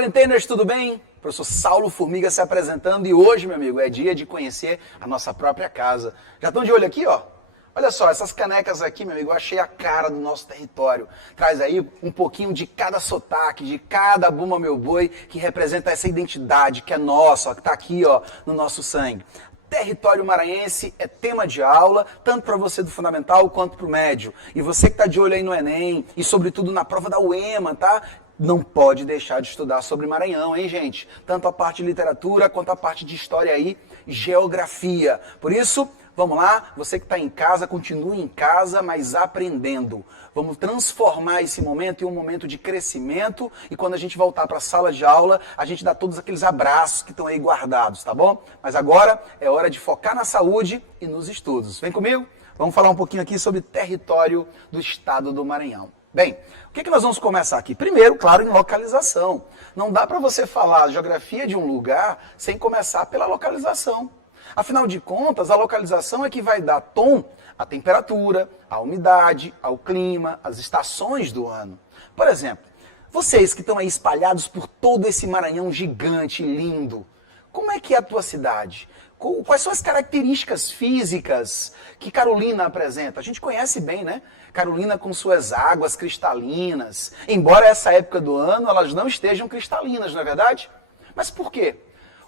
Quarenteners, tudo bem? Professor Saulo Formiga se apresentando e hoje, meu amigo, é dia de conhecer a nossa própria casa. Já estão de olho aqui, ó? Olha só, essas canecas aqui, meu amigo, eu achei a cara do nosso território. Traz aí um pouquinho de cada sotaque, de cada bumba meu boi, que representa essa identidade que é nossa, ó, que está aqui, ó, no nosso sangue. Território maranhense é tema de aula, tanto para você do fundamental quanto para o médio. E você que está de olho aí no Enem e sobretudo na prova da UEMA, tá? Não pode deixar de estudar sobre Maranhão, hein, gente? Tanto a parte de literatura quanto a parte de história aí, geografia. Por isso, vamos lá, você que está em casa, continue em casa, mas aprendendo. Vamos transformar esse momento em um momento de crescimento e quando a gente voltar para a sala de aula, a gente dá todos aqueles abraços que estão aí guardados, tá bom? Mas agora é hora de focar na saúde e nos estudos. Vem comigo? Vamos falar um pouquinho aqui sobre território do estado do Maranhão. Bem, o que nós vamos começar aqui? Primeiro, claro, em localização. Não dá para você falar a geografia de um lugar sem começar pela localização. Afinal de contas, a localização é que vai dar tom à temperatura, à umidade, ao clima, às estações do ano. Por exemplo, vocês que estão aí espalhados por todo esse Maranhão gigante e lindo, como é que é a tua cidade? Quais são as características físicas que Carolina apresenta? A gente conhece bem, né? Carolina com suas águas cristalinas. Embora essa época do ano elas não estejam cristalinas, não é verdade? Mas por quê?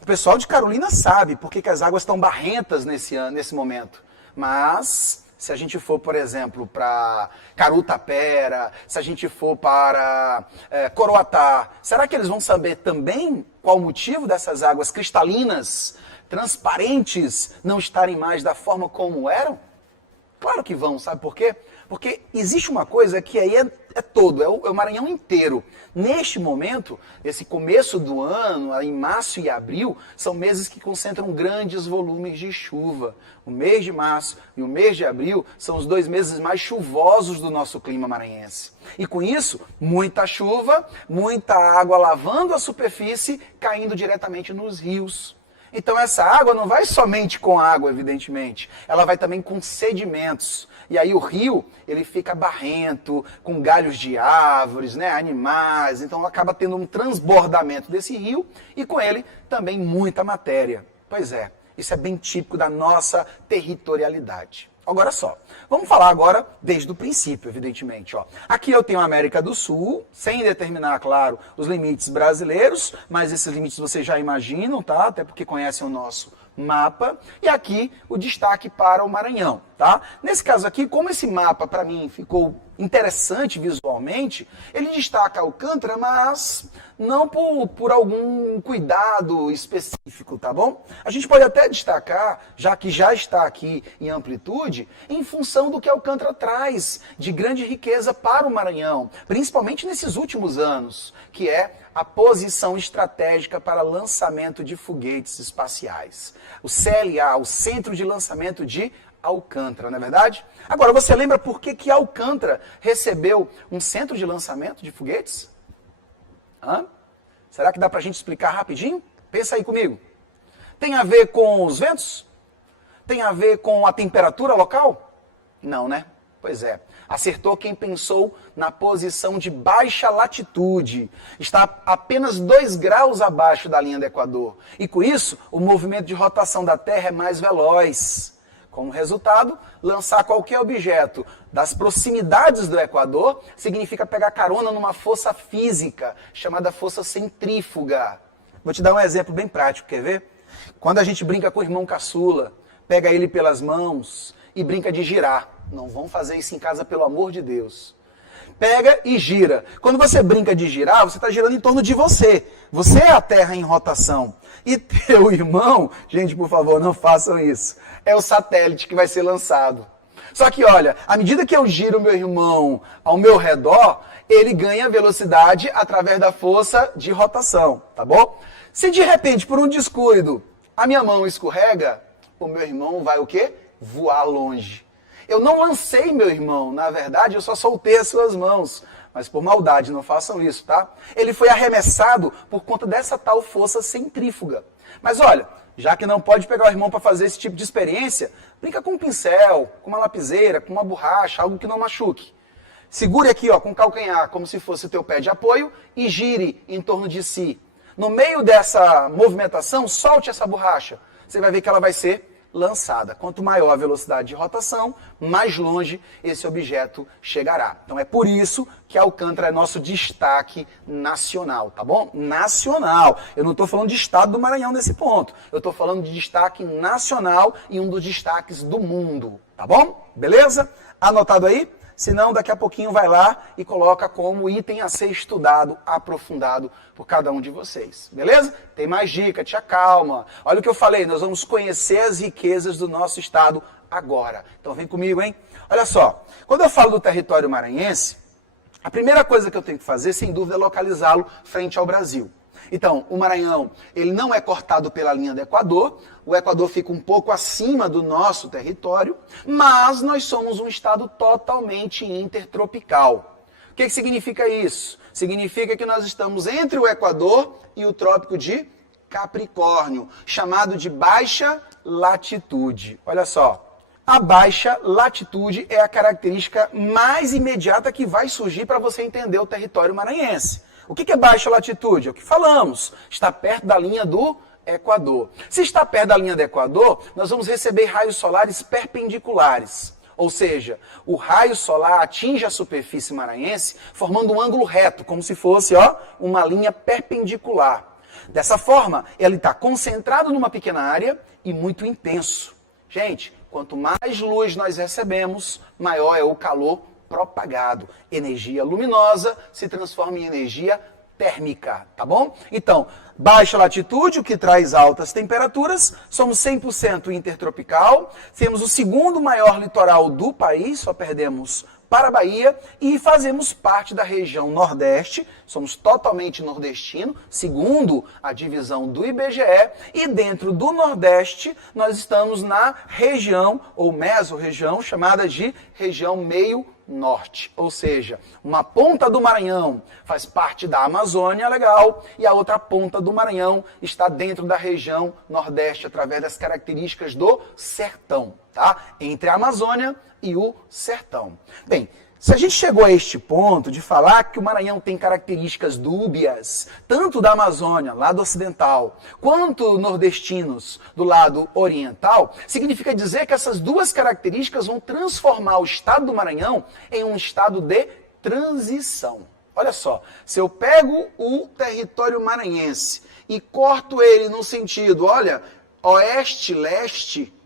O pessoal de Carolina sabe por que as águas estão barrentas nesse momento. Mas se a gente for, por exemplo, para Carutapera, se a gente for para Coroatá, será que eles vão saber também qual o motivo dessas águas cristalinas, transparentes, não estarem mais da forma como eram? Claro que vão, sabe por quê? Porque existe uma coisa que aí é todo, é o Maranhão inteiro. Neste momento, esse começo do ano, em março e abril, são meses que concentram grandes volumes de chuva. O mês de março e o mês de abril são os 2 meses mais chuvosos do nosso clima maranhense. E com isso, muita chuva, muita água lavando a superfície, caindo diretamente nos rios. Então essa água não vai somente com água, evidentemente, ela vai também com sedimentos. E aí o rio, ele fica barrento, com galhos de árvores, né, animais, então acaba tendo um transbordamento desse rio e com ele também muita matéria. Pois é, isso é bem típico da nossa territorialidade. Agora só, vamos falar agora desde o princípio, evidentemente. Ó. Aqui eu tenho a América do Sul, sem determinar, claro, os limites brasileiros, mas esses limites vocês já imaginam, tá? Até porque conhecem o nosso mapa. E aqui o destaque para o Maranhão, tá? Nesse caso aqui, como esse mapa para mim ficou interessante visualmente, ele destaca Alcântara, mas não por algum cuidado específico, tá bom? A gente pode até destacar, já que já está aqui em amplitude, em função do que Alcântara traz de grande riqueza para o Maranhão, principalmente nesses últimos anos, que é a posição estratégica para lançamento de foguetes espaciais. O CLA, o Centro de Lançamento de Alcântara, não é verdade? Agora, você lembra por que Alcântara recebeu um centro de lançamento de foguetes? Hã? Será que dá para a gente explicar rapidinho? Pensa aí comigo. Tem a ver com os ventos? Tem a ver com a temperatura local? Não, né? Pois é. Acertou quem pensou na posição de baixa latitude. Está apenas 2 graus abaixo da linha do Equador. E com isso, o movimento de rotação da Terra é mais veloz. Como resultado, lançar qualquer objeto das proximidades do Equador significa pegar carona numa força física, chamada força centrífuga. Vou te dar um exemplo bem prático, quer ver? Quando a gente brinca com o irmão caçula, pega ele pelas mãos e brinca de girar. Não vão fazer isso em casa, pelo amor de Deus. Pega e gira. Quando você brinca de girar, você está girando em torno de você. Você é a Terra em rotação. E teu irmão, gente, por favor, não façam isso. É o satélite que vai ser lançado. Só que, olha, à medida que eu giro meu irmão ao meu redor, ele ganha velocidade através da força de rotação, tá bom? Se de repente, por um descuido, a minha mão escorrega, o meu irmão vai o quê? Voar longe. Eu não lancei meu irmão, na verdade eu só soltei as suas mãos. Mas por maldade, não façam isso, tá? Ele foi arremessado por conta dessa tal força centrífuga. Mas olha, já que não pode pegar o irmão para fazer esse tipo de experiência, brinca com um pincel, com uma lapiseira, com uma borracha, algo que não machuque. Segure aqui, ó, com o calcanhar, como se fosse o teu pé de apoio, e gire em torno de si. No meio dessa movimentação, solte essa borracha. Você vai ver que ela vai ser lançada. Quanto maior a velocidade de rotação, mais longe esse objeto chegará. Então é por isso que Alcântara é nosso destaque nacional, tá bom? Nacional. Eu não estou falando de estado do Maranhão nesse ponto. Eu estou falando de destaque nacional e um dos destaques do mundo, tá bom? Beleza? Anotado aí? Senão, daqui a pouquinho vai lá e coloca como item a ser estudado, aprofundado por cada um de vocês. Beleza? Tem mais dica, te acalma. Olha o que eu falei, nós vamos conhecer as riquezas do nosso estado agora. Então vem comigo, hein? Olha só, quando eu falo do território maranhense, a primeira coisa que eu tenho que fazer, sem dúvida, é localizá-lo frente ao Brasil. Então, o Maranhão, ele não é cortado pela linha do Equador, o Equador fica um pouco acima do nosso território, mas nós somos um estado totalmente intertropical. O que significa isso? Significa que nós estamos entre o Equador e o Trópico de Capricórnio, chamado de baixa latitude. Olha só, a baixa latitude é a característica mais imediata que vai surgir para você entender o território maranhense. O que é baixa latitude? É o que falamos, está perto da linha do Equador. Se está perto da linha do Equador, nós vamos receber raios solares perpendiculares. Ou seja, o raio solar atinge a superfície maranhense formando um ângulo reto, como se fosse uma linha perpendicular. Dessa forma, ele está concentrado numa pequena área e muito intenso. Gente, quanto mais luz nós recebemos, maior é o calor propagado. Energia luminosa se transforma em energia térmica, tá bom? Então, baixa latitude, o que traz altas temperaturas, somos 100% intertropical, temos o segundo maior litoral do país, só perdemos para a Bahia, e fazemos parte da região Nordeste, somos totalmente nordestino, segundo a divisão do IBGE, e dentro do Nordeste nós estamos na região, ou mesorregião, chamada de região meio norte, ou seja, uma ponta do Maranhão faz parte da Amazônia, legal, e a outra ponta do Maranhão está dentro da região Nordeste, através das características do sertão, tá? Entre a Amazônia e o sertão. Bem, se a gente chegou a este ponto de falar que o Maranhão tem características dúbias, tanto da Amazônia, lado ocidental, quanto nordestinos, do lado oriental, significa dizer que essas duas características vão transformar o estado do Maranhão em um estado de transição. Olha só, se eu pego o território maranhense e corto ele no sentido, olha, oeste-leste,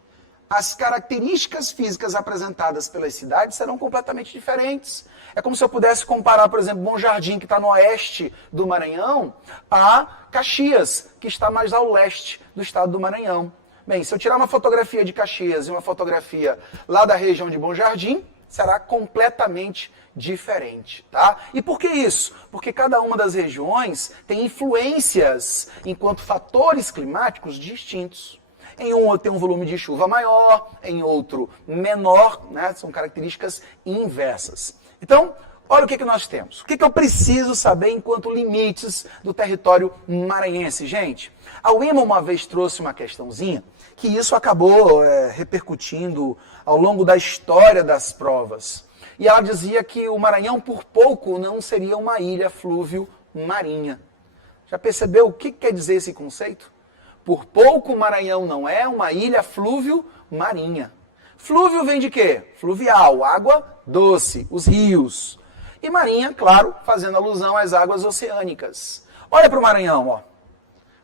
as características físicas apresentadas pelas cidades serão completamente diferentes. É como se eu pudesse comparar, por exemplo, Bom Jardim, que está no oeste do Maranhão, a Caxias, que está mais ao leste do estado do Maranhão. Bem, se eu tirar uma fotografia de Caxias e uma fotografia lá da região de Bom Jardim, será completamente diferente, tá? E por que isso? Porque cada uma das regiões tem influências enquanto fatores climáticos distintos. Em um tem um volume de chuva maior, em outro menor, né? São características inversas. Então, olha o que nós temos. O que eu preciso saber enquanto limites do território maranhense, gente? A UEMA uma vez trouxe uma questãozinha que isso acabou repercutindo ao longo da história das provas. E ela dizia que o Maranhão, por pouco, não seria uma ilha flúvio marinha. Já percebeu o que quer dizer esse conceito? Por pouco o Maranhão não é uma ilha flúvio-marinha. Flúvio vem de quê? Fluvial, água doce, os rios. E marinha, claro, fazendo alusão às águas oceânicas. Olha para o Maranhão, ó.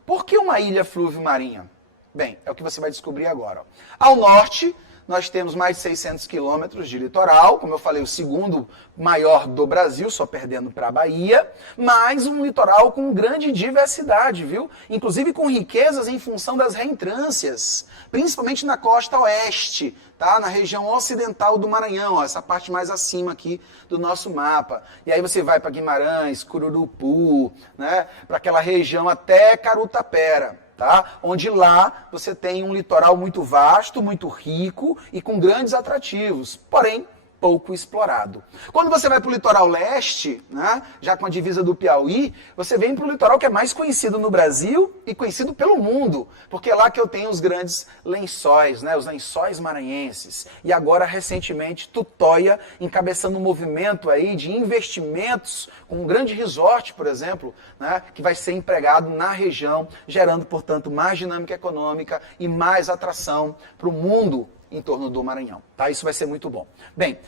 Por que uma ilha flúvio-marinha? Bem, é o que você vai descobrir agora. Ó. Ao norte, nós temos mais de 600 quilômetros de litoral, como eu falei, o segundo maior do Brasil, só perdendo para a Bahia, mas um litoral com grande diversidade, viu? Inclusive com riquezas em função das reentrâncias, principalmente na costa oeste, tá? Na região ocidental do Maranhão, ó, essa parte mais acima aqui do nosso mapa. E aí você vai para Guimarães, Cururupu, né? Para aquela região até Carutapera. Tá? Onde lá você tem um litoral muito vasto, muito rico e com grandes atrativos. Porém, pouco explorado. Quando você vai para o litoral leste, né, já com a divisa do Piauí, você vem para o litoral que é mais conhecido no Brasil e conhecido pelo mundo, porque é lá que eu tenho os grandes lençóis, né, os lençóis maranhenses. E agora, recentemente, Tutóia encabeçando um movimento aí de investimentos com um grande resort, por exemplo, né, que vai ser empregado na região, gerando, portanto, mais dinâmica econômica e mais atração para o mundo em torno do Maranhão, tá? Isso vai ser muito bom. Bem,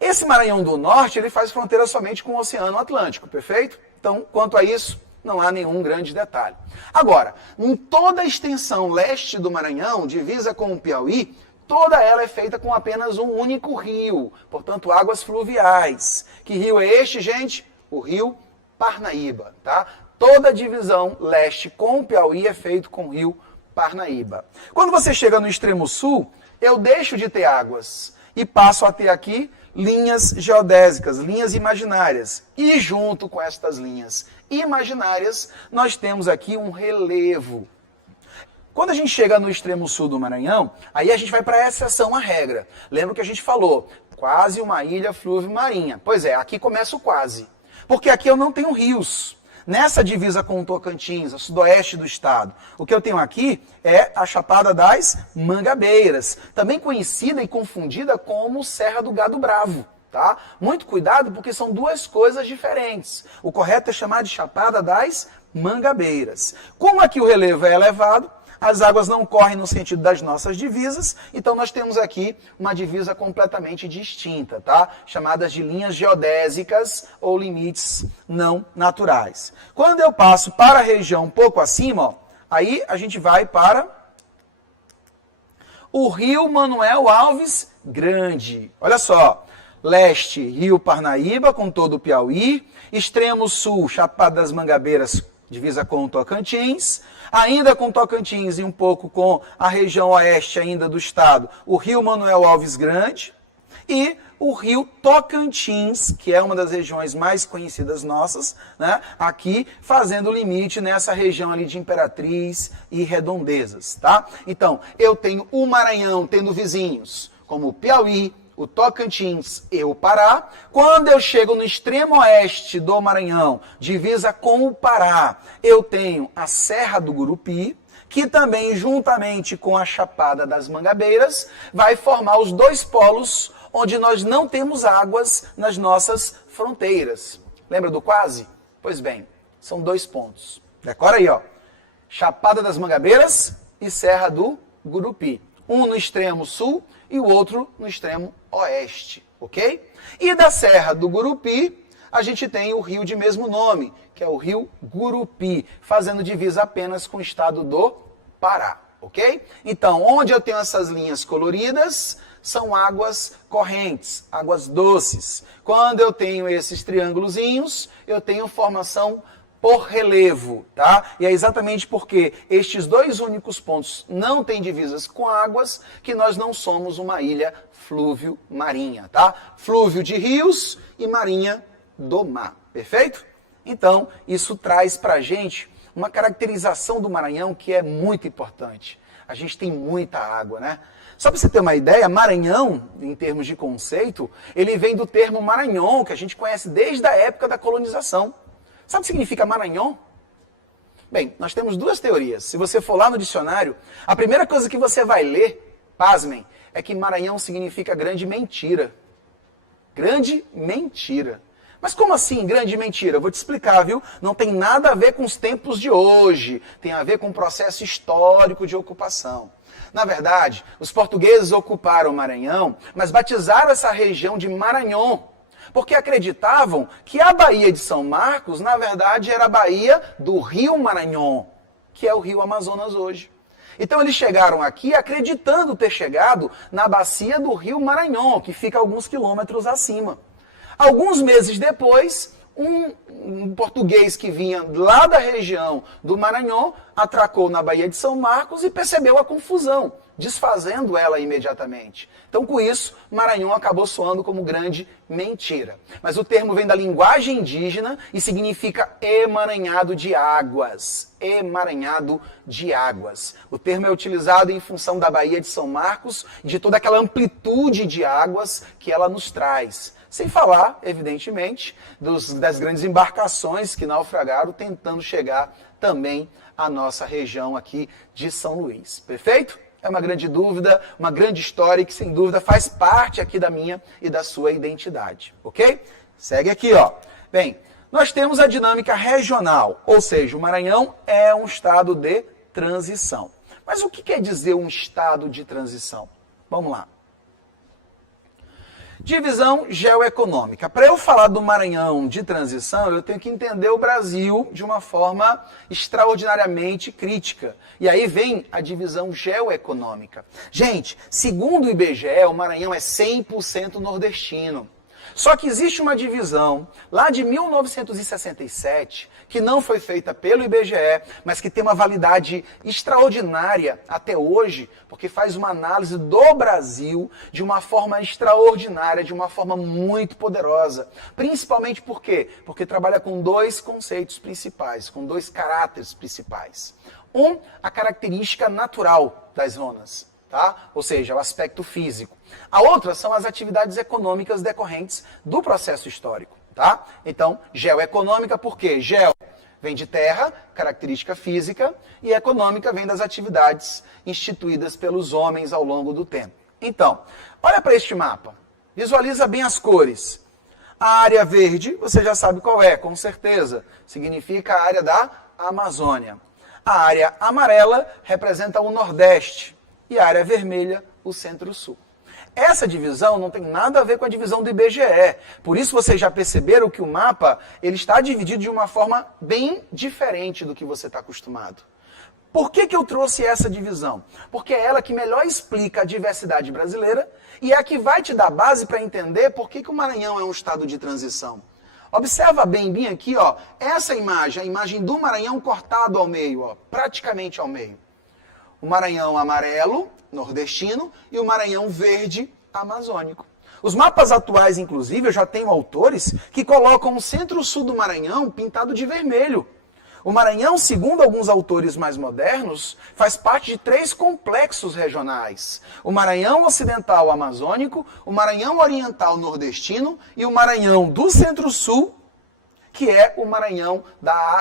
esse Maranhão do Norte, ele faz fronteira somente com o Oceano Atlântico, perfeito? Então, quanto a isso, não há nenhum grande detalhe. Agora, em toda a extensão leste do Maranhão, divisa com o Piauí, toda ela é feita com apenas um único rio, portanto, águas fluviais. Que rio é este, gente? O rio Parnaíba, tá? Toda a divisão leste com o Piauí é feito com o rio Parnaíba. Quando você chega no extremo sul, eu deixo de ter águas e passo a ter aqui linhas geodésicas, linhas imaginárias. E junto com estas linhas imaginárias, nós temos aqui um relevo. Quando a gente chega no extremo sul do Maranhão, aí a gente vai para a exceção à regra. Lembra que a gente falou, quase uma ilha fluvio-marinha. Pois é, aqui começa o quase. Porque aqui eu não tenho rios. Nessa divisa com o Tocantins, a sudoeste do estado, o que eu tenho aqui é a Chapada das Mangabeiras, também conhecida e confundida como Serra do Gado Bravo. Tá? Muito cuidado porque são duas coisas diferentes. O correto é chamar de Chapada das Mangabeiras. Como aqui o relevo é elevado, as águas não correm no sentido das nossas divisas, então nós temos aqui uma divisa completamente distinta, tá? Chamadas de linhas geodésicas ou limites não naturais. Quando eu passo para a região um pouco acima, ó, aí a gente vai para o Rio Manuel Alves Grande. Olha só, leste, Rio Parnaíba com todo o Piauí, extremo sul, Chapada das Mangabeiras, divisa com o Tocantins, ainda com Tocantins e um pouco com a região oeste ainda do estado, o Rio Manuel Alves Grande e o Rio Tocantins, que é uma das regiões mais conhecidas nossas, né, aqui fazendo limite nessa região ali de Imperatriz e Redondezas, tá? Então, eu tenho o Maranhão tendo vizinhos, como o Piauí, o Tocantins e o Pará. Quando eu chego no extremo oeste do Maranhão, divisa com o Pará, eu tenho a Serra do Gurupi, que também, juntamente com a Chapada das Mangabeiras, vai formar os dois polos onde nós não temos águas nas nossas fronteiras. Lembra do quase? Pois bem, são dois pontos. Decora aí, ó. Chapada das Mangabeiras e Serra do Gurupi. Um no extremo sul e o outro no extremo oeste, ok? E da Serra do Gurupi, a gente tem o rio de mesmo nome, que é o rio Gurupi, fazendo divisa apenas com o estado do Pará, ok? Então, onde eu tenho essas linhas coloridas, são águas correntes, águas doces. Quando eu tenho esses triângulozinhos, eu tenho formação por relevo, tá? E é exatamente porque estes dois únicos pontos não têm divisas com águas que nós não somos uma ilha flúvio-marinha, tá? Flúvio de rios e marinha do mar, perfeito? Então, isso traz pra gente uma caracterização do Maranhão que é muito importante. A gente tem muita água, né? Só para você ter uma ideia, Maranhão, em termos de conceito, ele vem do termo Maranhão, que a gente conhece desde a época da colonização. Sabe o que significa Maranhão? Bem, nós temos duas teorias. Se você for lá no dicionário, a primeira coisa que você vai ler, pasmem, é que Maranhão significa grande mentira. Grande mentira. Mas como assim, grande mentira? Eu vou te explicar, viu? Não tem nada a ver com os tempos de hoje. Tem a ver com o processo histórico de ocupação. Na verdade, os portugueses ocuparam o Maranhão, mas batizaram essa região de Maranhão, porque acreditavam que a Baía de São Marcos, na verdade, era a baía do Rio Maranhão, que é o Rio Amazonas hoje. Então eles chegaram aqui acreditando ter chegado na bacia do Rio Maranhão, que fica alguns quilômetros acima. Alguns meses depois, um português que vinha lá da região do Maranhão atracou na Baía de São Marcos e percebeu a confusão, desfazendo ela imediatamente. Então, com isso, Maranhão acabou soando como grande mentira. Mas o termo vem da linguagem indígena e significa emaranhado de águas. Emaranhado de águas. O termo é utilizado em função da Baía de São Marcos e de toda aquela amplitude de águas que ela nos traz. Sem falar, evidentemente, das grandes embarcações que naufragaram tentando chegar também à nossa região aqui de São Luís. Perfeito? É uma grande dúvida, uma grande história que, sem dúvida, faz parte aqui da minha e da sua identidade. Ok? Segue aqui, ó. Bem, nós temos a dinâmica regional, ou seja, o Maranhão é um estado de transição. Mas o que quer dizer um estado de transição? Vamos lá. Divisão geoeconômica. Para eu falar do Maranhão de transição, eu tenho que entender o Brasil de uma forma extraordinariamente crítica. E aí vem a divisão geoeconômica. Gente, segundo o IBGE, o Maranhão é 100% nordestino. Só que existe uma divisão lá de 1967, que não foi feita pelo IBGE, mas que tem uma validade extraordinária até hoje, porque faz uma análise do Brasil de uma forma extraordinária, de uma forma muito poderosa. Principalmente por quê? Porque trabalha com dois conceitos principais, com dois caráteres principais. A característica natural das zonas. Tá? Ou seja, o aspecto físico. A outra são as atividades econômicas decorrentes do processo histórico. Tá? Então, geoeconômica, por quê? Geo vem de terra, característica física, e econômica vem das atividades instituídas pelos homens ao longo do tempo. Então, olha para este mapa. Visualiza bem as cores. A área verde, você já sabe qual é, com certeza. Significa a área da Amazônia. A área amarela representa o Nordeste. E a área vermelha, o Centro-Sul. Essa divisão não tem nada a ver com a divisão do IBGE. Por isso vocês já perceberam que o mapa ele está dividido de uma forma bem diferente do que você está acostumado. Por que eu trouxe essa divisão? Porque é ela que melhor explica a diversidade brasileira e é a que vai te dar base para entender por que o Maranhão é um estado de transição. Observa bem aqui, ó, essa imagem, a imagem do Maranhão cortado ao meio, ó, praticamente ao meio. O Maranhão amarelo, nordestino, e o Maranhão verde, amazônico. Os mapas atuais, inclusive, eu já tenho autores que colocam o centro-sul do Maranhão pintado de vermelho. O Maranhão, segundo alguns autores mais modernos, faz parte de 3 complexos regionais. O Maranhão ocidental amazônico, o Maranhão oriental nordestino e o Maranhão do centro-sul, que é o Maranhão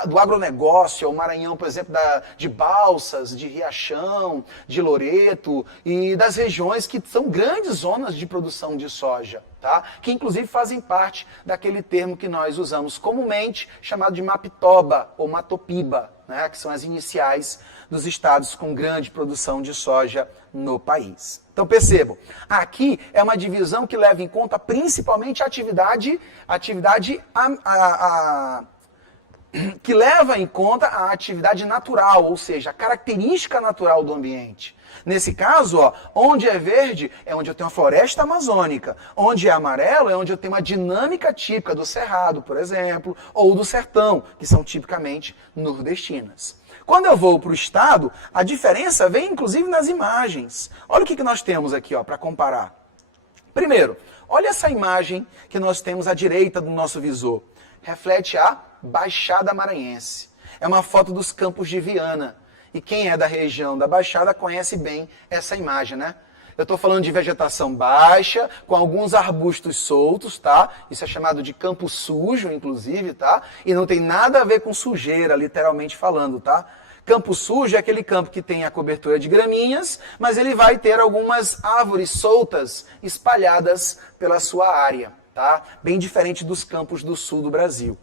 do agronegócio, é o Maranhão, por exemplo, de Balsas, de Riachão, de Loreto e das regiões que são grandes zonas de produção de soja, tá? Que inclusive fazem parte daquele termo que nós usamos comumente, chamado de Mapitoba ou Matopiba, né? Que são as iniciais dos estados com grande produção de soja no país. Então percebam, aqui é uma divisão que leva em conta principalmente a que leva em conta a atividade natural, ou seja, a característica natural do ambiente. Nesse caso, ó, onde é verde é onde eu tenho a floresta amazônica, onde é amarelo é onde eu tenho uma dinâmica típica do cerrado, por exemplo, ou do sertão, que são tipicamente nordestinas. Quando eu vou para o estado, a diferença vem inclusive nas imagens. Olha o que nós temos aqui para comparar. Primeiro, olha essa imagem que nós temos à direita do nosso visor. Reflete a Baixada Maranhense. É uma foto dos Campos de Viana. E quem é da região da Baixada conhece bem essa imagem, né? Eu estou falando de vegetação baixa, com alguns arbustos soltos, tá? Isso é chamado de campo sujo, inclusive, tá? E não tem nada a ver com sujeira, literalmente falando, tá? Campo sujo é aquele campo que tem a cobertura de graminhas, mas ele vai ter algumas árvores soltas espalhadas pela sua área, tá? Bem diferente dos campos do sul do Brasil.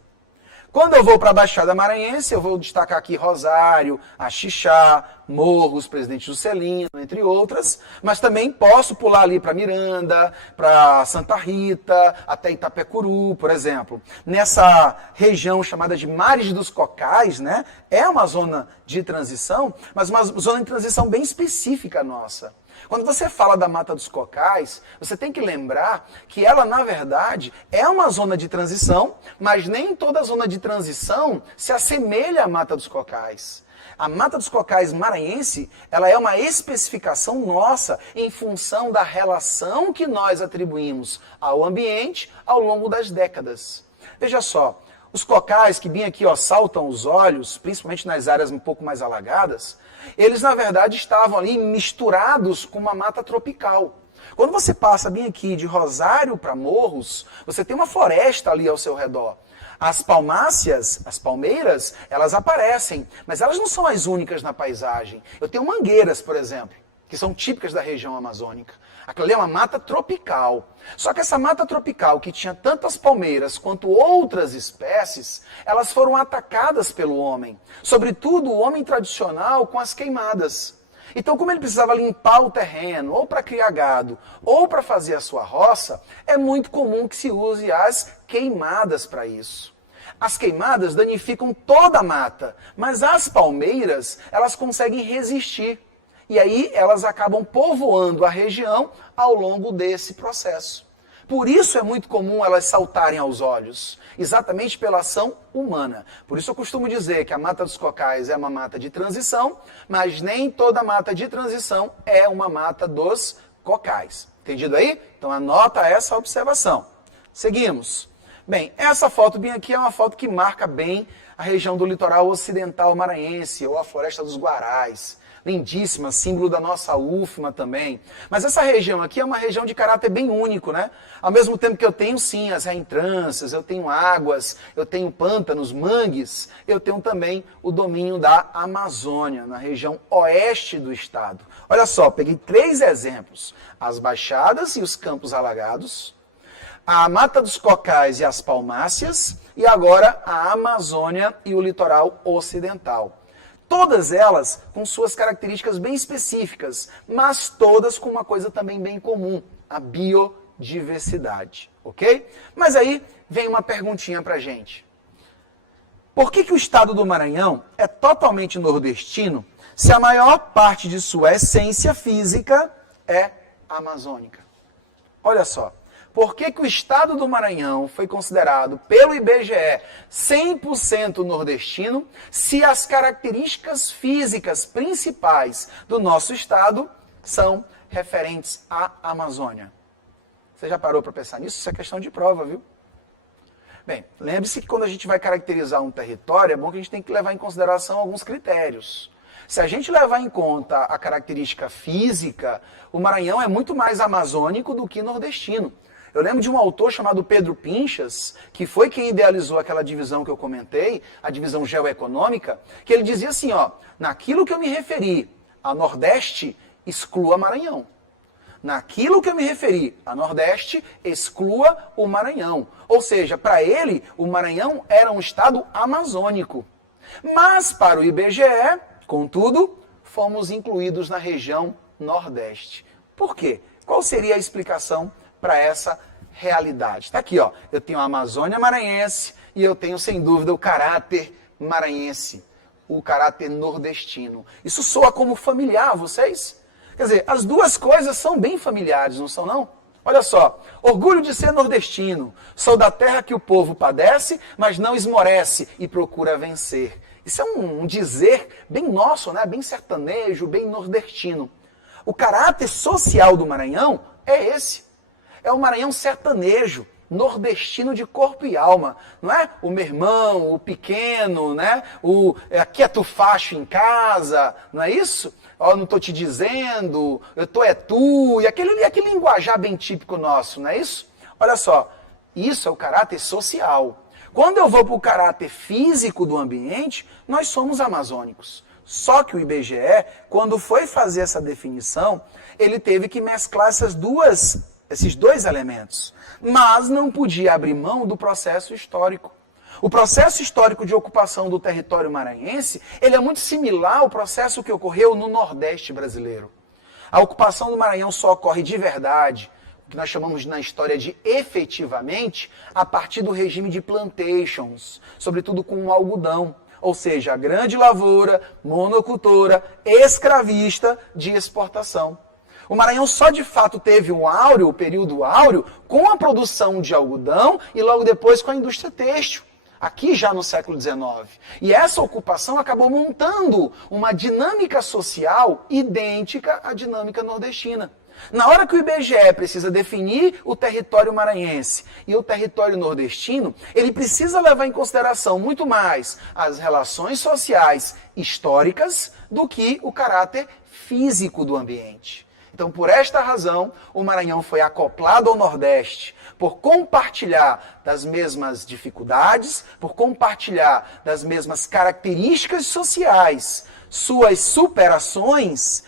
Quando eu vou para a Baixada Maranhense, eu vou destacar aqui Rosário, Axixá, Morros, Presidente Juscelino, entre outras, mas também posso pular ali para Miranda, para Santa Rita, até Itapecuru, por exemplo. Nessa região chamada de Mares dos Cocais, né, é uma zona de transição, mas uma zona de transição bem específica nossa. Quando você fala da Mata dos Cocais, você tem que lembrar que ela, na verdade, é uma zona de transição, mas nem toda zona de transição se assemelha à Mata dos Cocais. A Mata dos Cocais maranhense, ela é uma especificação nossa em função da relação que nós atribuímos ao ambiente ao longo das décadas. Veja só, os cocais que bem aqui saltam os olhos, principalmente nas áreas um pouco mais alagadas, eles na verdade estavam ali misturados com uma mata tropical. Quando você passa bem aqui de Rosário para Morros, você tem uma floresta ali ao seu redor. As palmáceas, as palmeiras, elas aparecem, mas elas não são as únicas na paisagem. Eu tenho mangueiras, por exemplo, que são típicas da região amazônica. Aquilo ali é uma mata tropical. Só que essa mata tropical, que tinha tantas palmeiras quanto outras espécies, elas foram atacadas pelo homem. Sobretudo o homem tradicional com as queimadas. Então, como ele precisava limpar o terreno, ou para criar gado, ou para fazer a sua roça, é muito comum que se use as queimadas para isso. As queimadas danificam toda a mata, mas as palmeiras, elas conseguem resistir. E aí elas acabam povoando a região ao longo desse processo. Por isso é muito comum elas saltarem aos olhos, exatamente pela ação humana. Por isso eu costumo dizer que a Mata dos Cocais é uma mata de transição, mas nem toda mata de transição é uma mata dos cocais. Entendido aí? Então anota essa observação. Seguimos. Bem, essa foto bem aqui é uma foto que marca bem a região do litoral ocidental maranhense, ou a Floresta dos Guarais. Lindíssima, símbolo da nossa UFMA também. Mas essa região aqui é uma região de caráter bem único, né? Ao mesmo tempo que eu tenho, sim, as reentrâncias, eu tenho águas, eu tenho pântanos, mangues, eu tenho também o domínio da Amazônia, na região oeste do estado. Olha só, peguei 3 exemplos. As baixadas e os campos alagados, a Mata dos Cocais e as Palmáceas, e agora a Amazônia e o litoral ocidental. Todas elas com suas características bem específicas, mas todas com uma coisa também bem comum, a biodiversidade, ok? Mas aí vem uma perguntinha pra gente. Por que o estado do Maranhão é totalmente nordestino se a maior parte de sua essência física é amazônica? Olha só. Por que o estado do Maranhão foi considerado pelo IBGE 100% nordestino, se as características físicas principais do nosso estado são referentes à Amazônia? Você já parou para pensar nisso? Isso é questão de prova, viu? Bem, lembre-se que quando a gente vai caracterizar um território, é bom que a gente tem que levar em consideração alguns critérios. Se a gente levar em conta a característica física, o Maranhão é muito mais amazônico do que nordestino. Eu lembro de um autor chamado Pedro Pinchas, que foi quem idealizou aquela divisão que eu comentei, a divisão geoeconômica, que ele dizia assim, naquilo que eu me referi a Nordeste, exclua Maranhão. Naquilo que eu me referi a Nordeste, exclua o Maranhão. Ou seja, para ele, o Maranhão era um estado amazônico. Mas para o IBGE, contudo, fomos incluídos na região Nordeste. Por quê? Qual seria a explicação para essa realidade? Está aqui, eu tenho a Amazônia maranhense e eu tenho, sem dúvida, o caráter maranhense, o caráter nordestino. Isso soa como familiar a vocês? Quer dizer, as duas coisas são bem familiares, não são não? Olha só, orgulho de ser nordestino, sou da terra que o povo padece, mas não esmorece e procura vencer. Isso é um dizer bem nosso, né? Bem sertanejo, bem nordestino. O caráter social do Maranhão é esse. É o Maranhão sertanejo, nordestino de corpo e alma. Não é o meu irmão, o pequeno, né? Aqui é tu facho em casa, não é isso? Não estou te dizendo, eu tô é tu, e aquele linguajar bem típico nosso, não é isso? Olha só, isso é o caráter social. Quando eu vou para o caráter físico do ambiente, nós somos amazônicos. Só que o IBGE, quando foi fazer essa definição, ele teve que mesclar esses dois elementos, mas não podia abrir mão do processo histórico. O processo histórico de ocupação do território maranhense, ele é muito similar ao processo que ocorreu no Nordeste brasileiro. A ocupação do Maranhão só ocorre de verdade, o que nós chamamos na história de efetivamente, a partir do regime de plantations, sobretudo com o algodão, ou seja, a grande lavoura, monocultora, escravista de exportação. O Maranhão só de fato teve um áureo, o período áureo, com a produção de algodão e logo depois com a indústria têxtil, aqui já no século XIX. E essa ocupação acabou montando uma dinâmica social idêntica à dinâmica nordestina. Na hora que o IBGE precisa definir o território maranhense e o território nordestino, ele precisa levar em consideração muito mais as relações sociais históricas do que o caráter físico do ambiente. Então, por esta razão, o Maranhão foi acoplado ao Nordeste, por compartilhar das mesmas dificuldades, por compartilhar das mesmas características sociais. Suas superações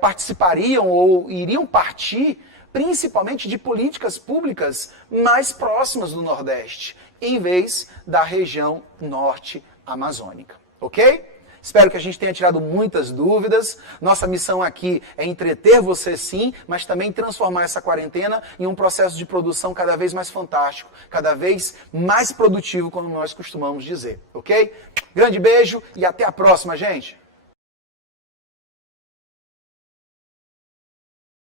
participariam ou iriam partir principalmente de políticas públicas mais próximas do Nordeste, em vez da região norte amazônica. Ok? Espero que a gente tenha tirado muitas dúvidas. Nossa missão aqui é entreter você sim, mas também transformar essa quarentena em um processo de produção cada vez mais fantástico, cada vez mais produtivo, como nós costumamos dizer, ok? Grande beijo e até a próxima, gente!